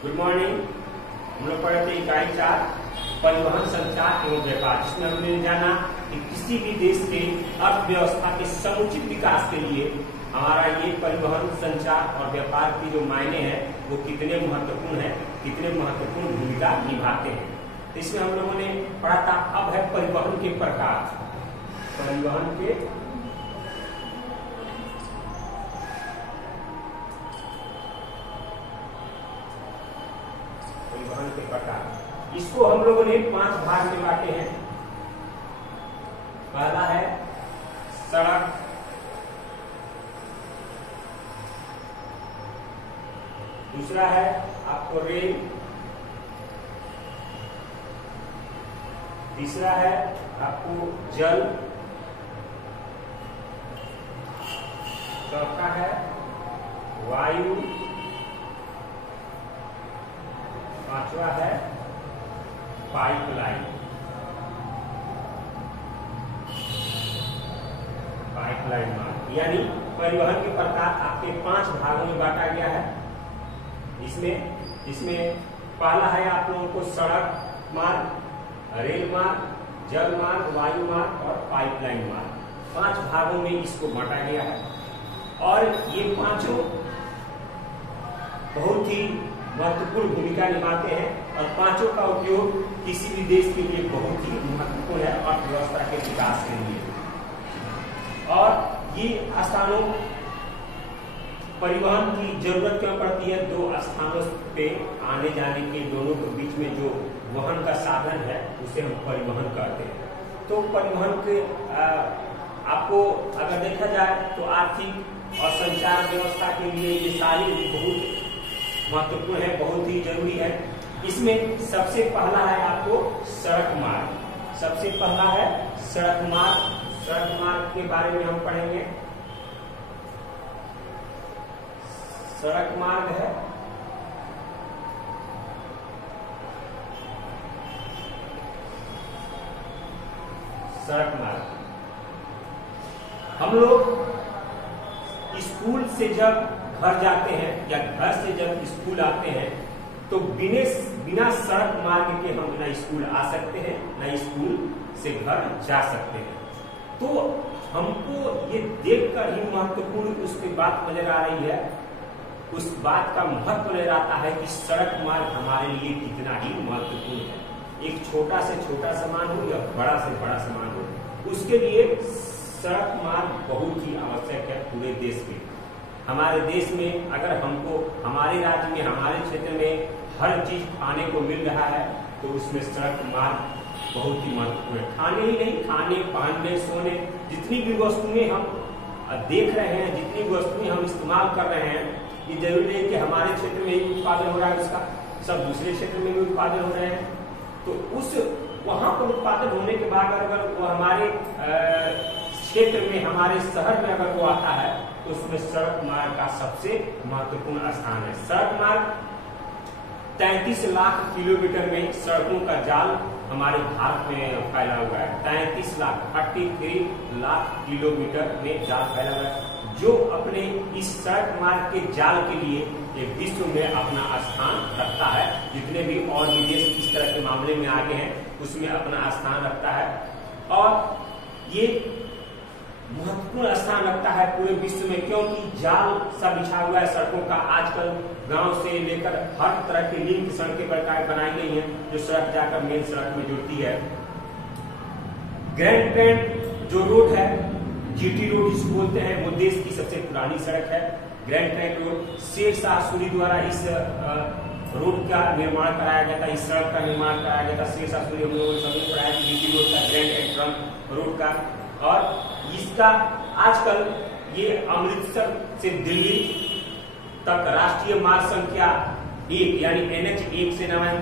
Good morning. हम लोग पढ़े थे इकाई 4 परिवहन, संचार एवं व्यापार, जिसमें हमने जाना कि किसी भी देश के अर्थव्यवस्था के समुचित विकास के लिए हमारा ये परिवहन, संचार और व्यापार की जो मायने हैं वो कितने महत्वपूर्ण है, कितने महत्वपूर्ण भूमिका निभाते हैं। तो इसमें हम लोगों ने पढ़ा था। अब है परिवहन के प्रकार। परिवहन के प्रकार, इसको हम लोगों ने 5 भाग में बांटे हैं। पहला है सड़क, दूसरा है आपको रेल, तीसरा है आपको जल, चौथा है वायु, पांचवा है पाइपलाइन। पाइपलाइन मार्ग, यानी परिवहन के प्रकार आपके 5 भागों में बांटा गया है। इसमें पहला है आप लोगों को सड़क मार्ग, रेल मार्ग, जल मार्ग, वायु मार्ग और पाइपलाइन मार्ग। 5 भागों में इसको बांटा गया है और ये पांचों बहुत ही महत्वपूर्ण भूमिका निभाते हैं और पांचों का उपयोग किसी भी देश के लिए बहुत ही महत्वपूर्ण है अर्थव्यवस्था के विकास के लिए। और ये स्थानों परिवहन की जरूरत क्यों पड़ती है? 2 स्थानों पे आने जाने के दोनों के बीच में जो वहन का साधन है उसे हम परिवहन कहते हैं। तो परिवहन के आपको अगर देखा जाए तो आर्थिक और संचार व्यवस्था के लिए ये सारी बहुत महत्वपूर्ण है, बहुत ही जरूरी है। इसमें सबसे पहला है आपको सड़क मार्ग। सबसे पहला है सड़क मार्ग। सड़क मार्ग के बारे में हम पढ़ेंगे। सड़क मार्ग है सड़क मार्ग। हम लोग स्कूल से जब घर जाते हैं या घर से जब स्कूल आते हैं तो बिना सड़क मार्ग के हम ना स्कूल आ सकते हैं, ना स्कूल से घर जा सकते हैं। तो हमको ये देखकर ही महत्वपूर्ण उसकी बात नजर आ रही है, उस बात का महत्व नजर आता है कि सड़क मार्ग हमारे लिए कितना ही महत्वपूर्ण है। एक छोटा से छोटा सामान हो या बड़ा से बड़ा सामान हो, उसके लिए सड़क मार्ग बहुत ही आवश्यक है पूरे देश में। हमारे देश में अगर हमको हमारे राज्य में, हमारे क्षेत्र में हर चीज खाने को मिल रहा है तो उसमें सड़क मार्ग बहुत ही महत्वपूर्ण है। खाने ही नहीं, खाने, पहनने, सोने, जितनी भी वस्तुएं हम देख रहे हैं, जितनी वस्तुएं हम इस्तेमाल कर रहे हैं, ये जरूरी नहीं कि हमारे क्षेत्र में ही उत्पादन हो रहा है उसका, सब दूसरे क्षेत्र में भी उत्पादन हो रहे हैं। तो उस वहां पर उत्पादन होने के बाद अगर वो हमारे क्षेत्र में, हमारे शहर में अगर वो आता है तो उसमें सड़क मार्ग का सबसे महत्वपूर्ण स्थान है। सड़क मार्ग 33 लाख किलोमीटर में सड़कों का जाल हमारे भारत में फैला हुआ है। 33 लाख किलोमीटर में जाल फैला हुआ है, जो अपने इस सड़क मार्ग के जाल के लिए ये विश्व में अपना स्थान रखता है। जितने भी और भी देश इस तरह के मामले में आगे हैं उसमें अपना स्थान रखता है और ये महत्वपूर्ण स्थान रखता है पूरे विश्व में, क्योंकि जाल सा बिछा हुआ है सड़कों का। आजकल गांव से लेकर हर तरह की लिंक सड़कें बनाई गई हैं जो सड़क जाकर मेन सड़क में जुड़ती है। ग्रैंड ट्रंक जो रोड है, जीटी रोड जिसको बोलते हैं, वो देश की सबसे पुरानी सड़क है। Grand trunk road Sher Shah Suri द्वारा इस रोड का निर्माण कराया गया था, इस सड़क का निर्माण कराया गया था। शेरशाह सूरी हम लोगों ने समझ पढ़ाया कि जीटी रोड का, ग्रैंड ट्रंक रोड का। और इसका आजकल ये अमृतसर से दिल्ली तक राष्ट्रीय मार्ग संख्या 1 यानी NH1 से जाना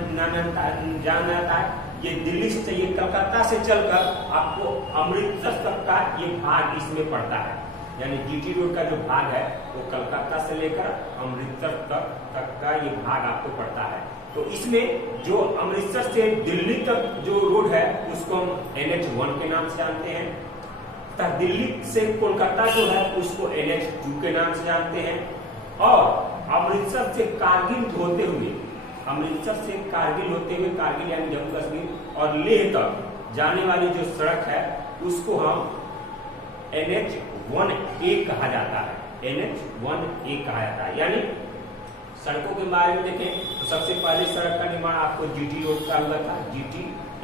जाता है। ये दिल्ली से चाहिए, कलकत्ता से चलकर आपको अमृतसर तक का ये भाग इसमें पड़ता है। यानी जीटी रोड का जो भाग है वो कलकत्ता से लेकर अमृतसर तक का ये भाग आपको पड़ता है। तो इसमें जो अमृतसर से दिल्ली तक जो रोड है उसको हम NH1 के नाम से जानते हैं। दिल्ली से कोलकाता जो है उसको NH2 के नाम से जानते हैं। और अमृतसर से कारगिल होते हुए अमृतसर से कारगिल होते हुए, कारगिल यानी जम्मू कश्मीर और लेह तक जाने वाली जो सड़क है उसको हम NH-1A कहा जाता है। NH-1A कहा जाता है। यानी सड़कों के बारे में देखें तो सबसे पहले सड़क का निर्माण आपको GT रोड का हुआ था। GT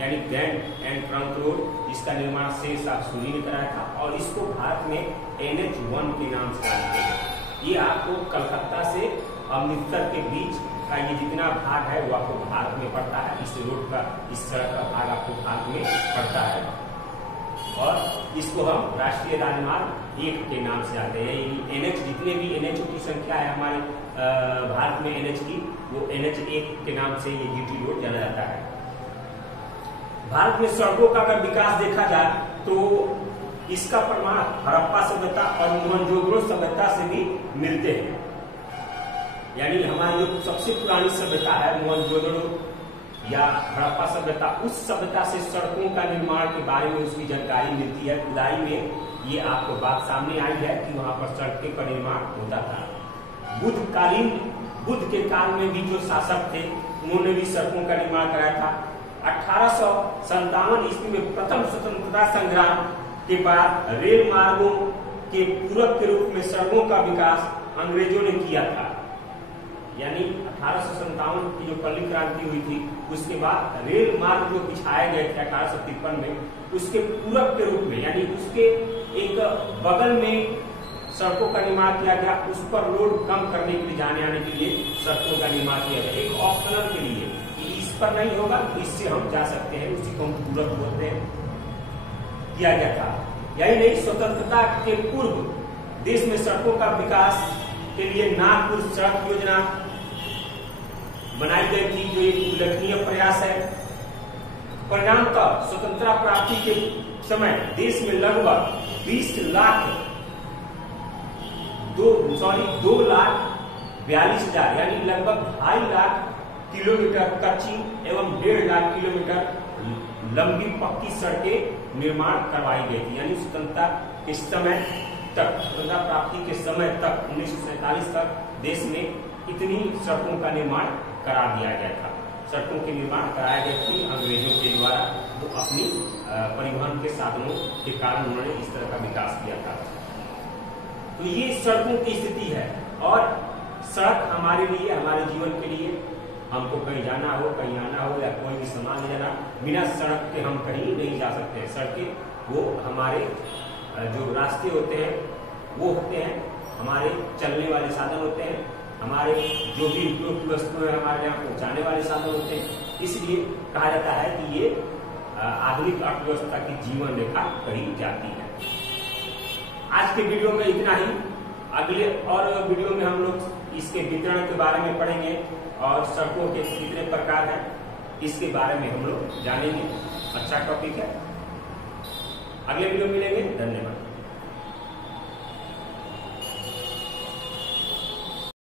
यानी ग्रैंड एंड ट्रंक रोड, इसका निर्माण शेर साहब सूरी ने कराया था और इसको भारत में NH-1 के नाम से जानते हैं। ये आपको कलकत्ता से अमृतसर के बीच का ये जितना भाग है वो आपको भारत में पड़ता है। इस रोड का, इस सड़क का भाग आपको भारत में पड़ता है और इसको हम राष्ट्रीय राजमार्ग 1 के नाम से जानते हैं। NH, जितने भी NH की संख्या है हमारे भारत में NH की, वो NH-1 के नाम से ये GT रोड जाना जाता है। भारत में सड़कों का अगर विकास देखा जाए तो इसका प्रमाण हड़प्पा सभ्यता और मोहनजोदड़ो सभ्यता से भी मिलते हैं। यानी हमारी जो सबसे पुरानी सभ्यता है मोहनजोदड़ो या हड़प्पा सभ्यता, उस सभ्यता से सड़कों का निर्माण के बारे में उसकी जानकारी मिलती है। खुदाई में ये आपको बात सामने आई है कि वहां पर सड़कों का निर्माण होता था। बुद्ध के काल में भी जो शासक थे उन्होंने भी सड़कों का निर्माण कराया था। 1857 ईस्वी में प्रथम स्वतंत्रता संग्राम के बाद रेल मार्गों के पूरक के रूप में सड़कों का विकास अंग्रेजों ने किया था। यानी 1857 की जो पल्ली क्रांति हुई थी उसके बाद रेल मार्ग जो बिछाए गए थे 1853 में, उसके पूरक के रूप में यानी उसके एक बगल में सड़कों का निर्माण किया गया। उस पर लोड कम करने के लिए, जाने आने के लिए सड़कों का निर्माण किया गया, एक ऑप्शनल के लिए कि इस पर नहीं होगा तो इससे हम जा सकते हैं, उसी को हम पूरक बोलते हैं, किया गया था। यही नहीं, स्वतंत्रता के पूर्व देश में सड़कों का विकास के लिए नागपुर सड़क योजना बनाई गई थी, जो एक उल्लेखनीय प्रयास है। परिणामतः स्वतंत्रता प्राप्ति के समय देश में लगभग 2,42,000 यानी लगभग 2.5 लाख किलोमीटर कच्ची एवं 1.5 लाख किलोमीटर लंबी पक्की सड़कें निर्माण करवाई गई थी। यानी स्वतंत्रता के समय तक, स्वतंत्रता प्राप्ति के समय तक 1947 तक देश में इतनी सड़कों का निर्माण करा दिया गया था। सड़कों के निर्माण कराए गए थे अंग्रेजों के द्वारा, तो अपनी परिवहन के साधनों के कारण उन्होंने इस तरह का विकास किया था। तो ये सड़कों की स्थिति है और सड़क हमारे लिए, हमारे जीवन के लिए, हमको कहीं जाना हो, कहीं आना हो या कोई भी सामान ले जाना, बिना सड़क के हम कहीं नहीं जा सकते। सड़कें वो हमारे जो रास्ते होते हैं वो होते हैं, हमारे चलने वाले साधन होते हैं, हमारे जो भी उपयोग की वस्तुएं हमारे यहाँ पहुंचाने वाले साधन होते हैं। इसलिए कहा जाता है कि ये आधुनिक अर्थव्यवस्था की जीवन रेखा कही जाती है। आज के वीडियो में इतना ही। अगले और वीडियो में हम लोग इसके वितरण के बारे में पढ़ेंगे और सड़कों के कितने प्रकार हैं इसके बारे में हम लोग जानेंगे। अच्छा टॉपिक है। अगले वीडियो में मिलेंगे। धन्यवाद।